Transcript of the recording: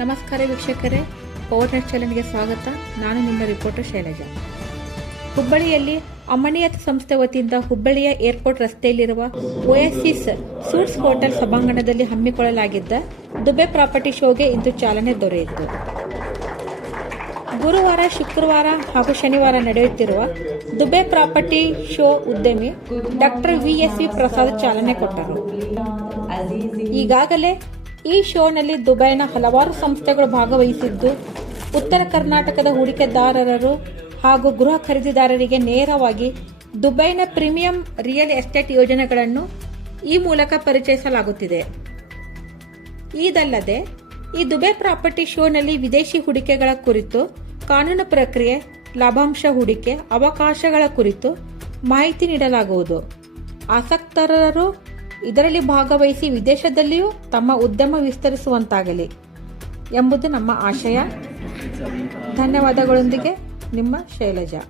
ನಮಸ್ಕಾರ ವೀಕ್ಷಕರೇ, power net ಚಾನೆಲ್ಗೆ ಸ್ವಾಗತ. ನಾನು ನಿಮ್ಮ ರಿಪೋರ್ಟರ್ ಶೈಲಜಾ. ಹುಬ್ಬಳ್ಳಿಯಲ್ಲಿ ಅಮನಿಯತ್ ಸಂಸ್ಥೆ ವತಿಯಿಂದ ಹುಬ್ಬಳ್ಳಿಯ ಏರ್ಪೋರ್ಟ್ ರಸ್ತೆಯಲ್ಲಿರುವ ಓಎಸಿಸ್ ಸೂಟ್ಸ್ ಹೋಟೆಲ್ ಸಭಾಂಗಣದಲ್ಲಿ ಹಮ್ಮಿಕೊಳ್ಳಲಾಗಿದ್ದ ದುಬೆ ಪ್ರಾಪರ್ಟಿ ಶೋಗೆ ಇಂದು ಚಾಲನೆ ದೊರೆಯಿತು. ಗುರುವಾರ, ಶುಕ್ರವಾರ ಹಾಗೂ ಶನಿವಾರ ನಡೆಯುತ್ತಿರುವ ದುಬೆ ಪ್ರಾಪರ್ಟಿ ಶೋ ಉದ್ಯಮಿ ಡಾಕ್ಟರ್ VSV ಪ್ರಸಾದ್ ಚಾಲನೆ ಕೊಟ್ಟರು. ಈಗಾಗಲೇ ಈ ಶೋನಲ್ಲಿ ದುಬೈನ ಹಲವಾರು ಸಂಸ್ಥೆಗಳು ಭಾಗವಹಿಸಿದ್ದು, ಉತ್ತರ ಕರ್ನಾಟಕದ ಹೂಡಿಕೆದಾರರು ಹಾಗೂ ಗೃಹ ಖರೀದಿದಾರರಿಗೆ ನೇರವಾಗಿ ದುಬೈನ ಪ್ರೀಮಿಯಂ ರಿಯಲ್ ಎಸ್ಟೇಟ್ ಯೋಜನೆಗಳನ್ನು ಈ ಮೂಲಕ ಪರಿಚಯಿಸಲಾಗುತ್ತಿದೆ. ಇದಲ್ಲದೆ ಈ ದುಬೈ ಪ್ರಾಪರ್ಟಿ ಶೋನಲ್ಲಿ ವಿದೇಶಿ ಹೂಡಿಕೆಗಳ ಕುರಿತು, ಕಾನೂನು ಪ್ರಕ್ರಿಯೆ, ಲಾಭಾಂಶ ಹೂಡಿಕೆ ಅವಕಾಶಗಳ ಕುರಿತು ಮಾಹಿತಿ ನೀಡಲಾಗುವುದು. ಆಸಕ್ತರು ಇದರಲ್ಲಿ ಭಾಗವಹಿಸಿ ವಿದೇಶದಲ್ಲಿಯೂ ತಮ್ಮ ಉದ್ಯಮ ವಿಸ್ತರಿಸುವಂತಾಗಲಿ ಎಂಬುದು ನಮ್ಮ ಆಶಯ. ಧನ್ಯವಾದಗಳೊಂದಿಗೆ ನಿಮ್ಮ ಶೈಲಜಾ.